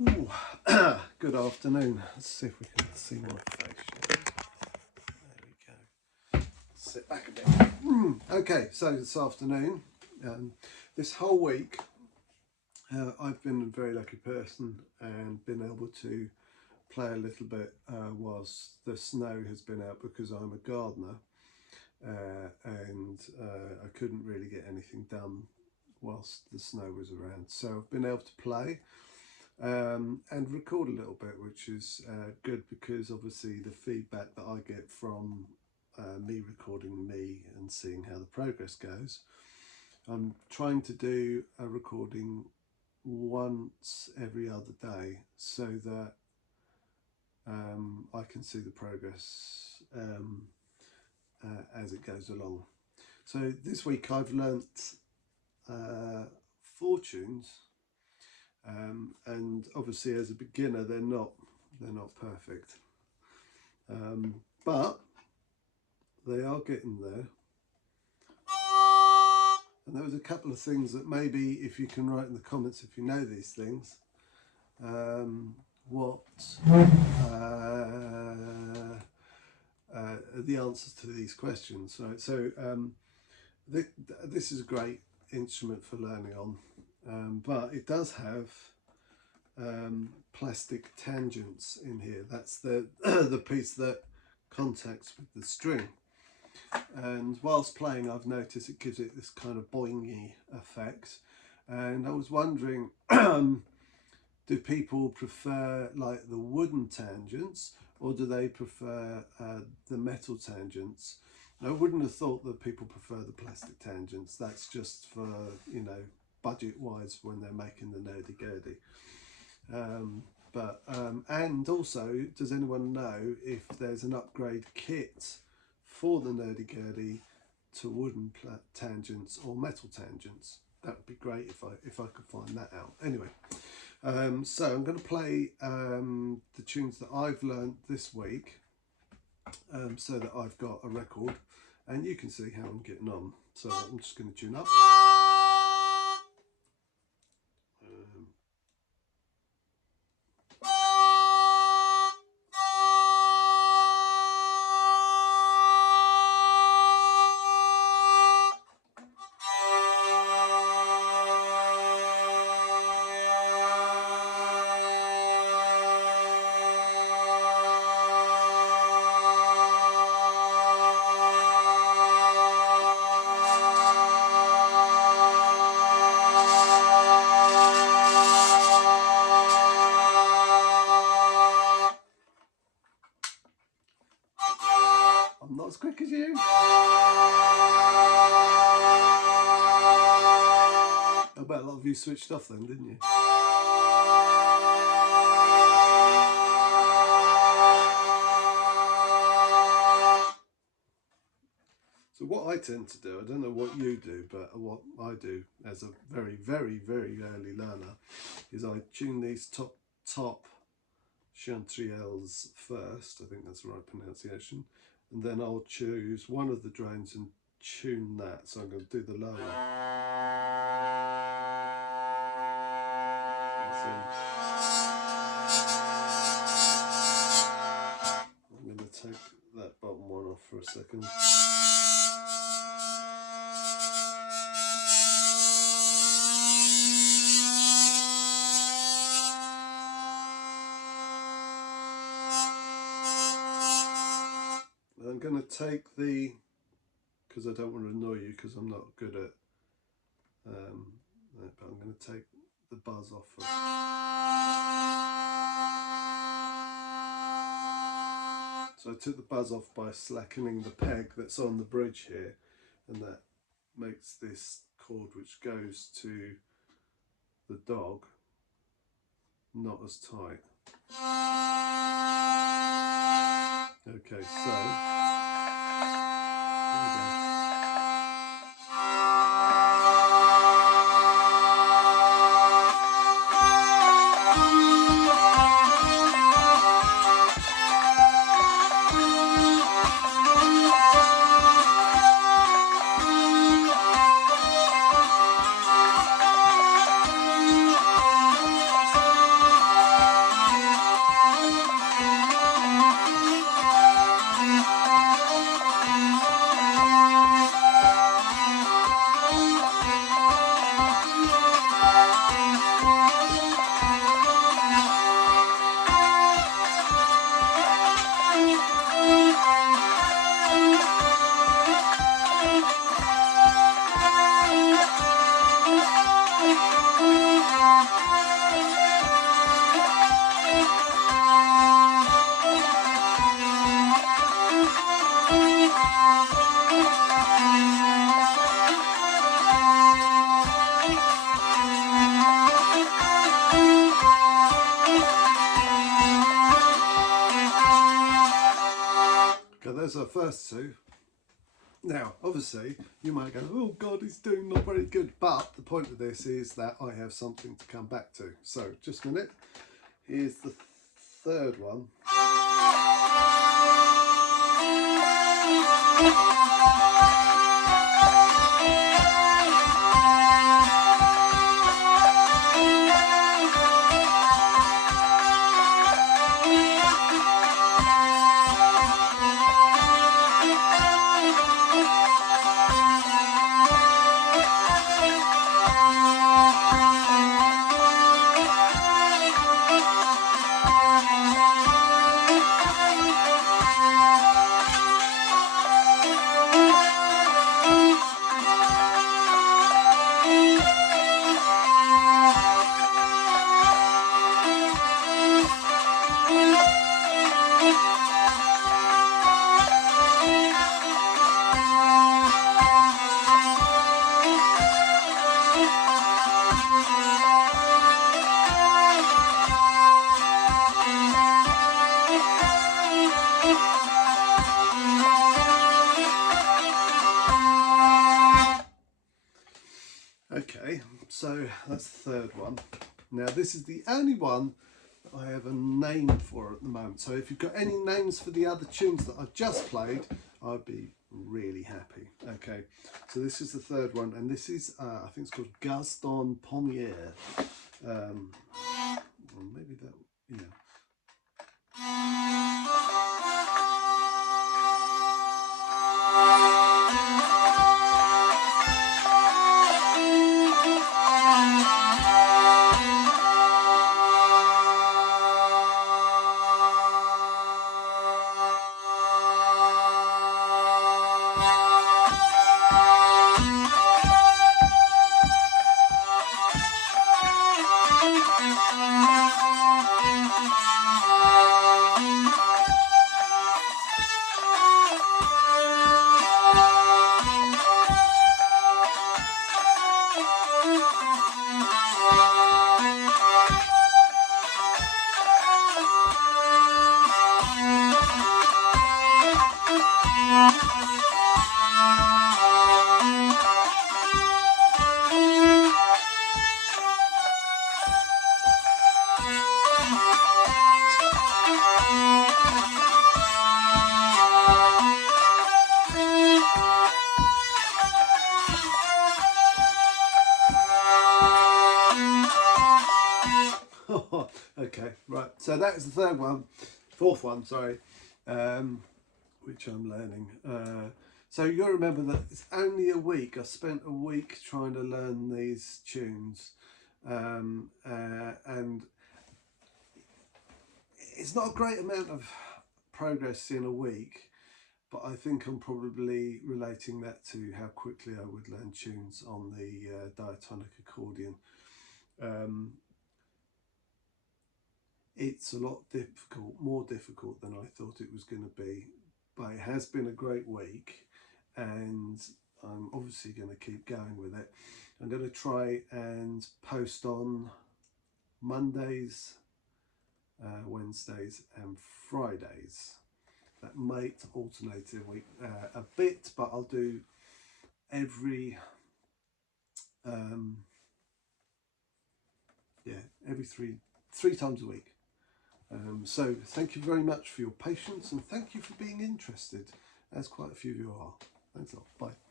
Ooh, good afternoon. Let's see if we can see my face. There we go. Sit back a bit. Okay, so this afternoon, this whole week, I've been a very lucky person and been able to play a little bit whilst the snow has been out, because I'm a gardener and I couldn't really get anything done whilst the snow was around. So I've been able to play and record a little bit, which is good, because obviously the feedback that I get from me recording me and seeing how the progress goes. I'm trying to do a recording once every other day so that I can see the progress as it goes along. So this week I've learnt 4 tunes, and obviously as a beginner they're not perfect, but they are getting there. And there was a couple of things that maybe if you can write in the comments if you know these things, what the answers to these questions, right? So this is a great instrument for learning on, but it does have plastic tangents in here. That's the the piece that contacts with the string, and whilst playing I've noticed it gives it this kind of boingy effect. And I was wondering, do people prefer like the wooden tangents, or do they prefer the metal tangents? I wouldn't have thought that people prefer the plastic tangents. That's just for, you know, budget wise when they're making the hurdy-gurdy. And also, does anyone know if there's an upgrade kit for the hurdy-gurdy to wooden tangents or metal tangents? That would be great if I could find that out. Anyway, so I'm going to play the tunes that I've learned this week, so that I've got a record and you can see how I'm getting on. So I'm just going to tune up. I'm not as quick as you. I bet a lot of you switched off then, didn't you? So what I tend to do, I don't know what you do, but what I do as a very, very, very early learner is I tune these top chantrielles first. I think that's the right pronunciation. And then I'll choose one of the drones and tune that. So I'm going to do the lower. I'm going to take that bottom one off for a second. I'm going to take the, because I don't want to annoy you because I'm not good at that, but I'm going to take the buzz off first. So I took the buzz off by slackening the peg that's on the bridge here, and that makes this chord which goes to the dog not as tight. Okay, so here we go. first two. Now, obviously, you might go, oh God, he's doing not very good. But the point of this is that I have something to come back to. So, just a minute. Here's the third one. Okay, so that's the third one. Now this is the only one that I have a name for at the moment. So if you've got any names for the other tunes that I've just played, I'd be really happy. Okay, so this is the third one, and this is, I think it's called Gaston Pommier. Or maybe that, yeah. Okay, right, so that is the third one, fourth one, sorry, which I'm learning. So you got to remember that it's only a week. I spent a week trying to learn these tunes, and it's not a great amount of progress in a week, but I think I'm probably relating that to how quickly I would learn tunes on the diatonic accordion. It's a lot difficult, more difficult than I thought it was going to be, but it has been a great week, and I'm obviously going to keep going with it. I'm going to try and post on Mondays, Wednesdays and Fridays. That might alternate a week a bit, but I'll do every every three times a week. So thank you very much for your patience, and thank you for being interested, as quite a few of you are. Thanks a lot. Bye.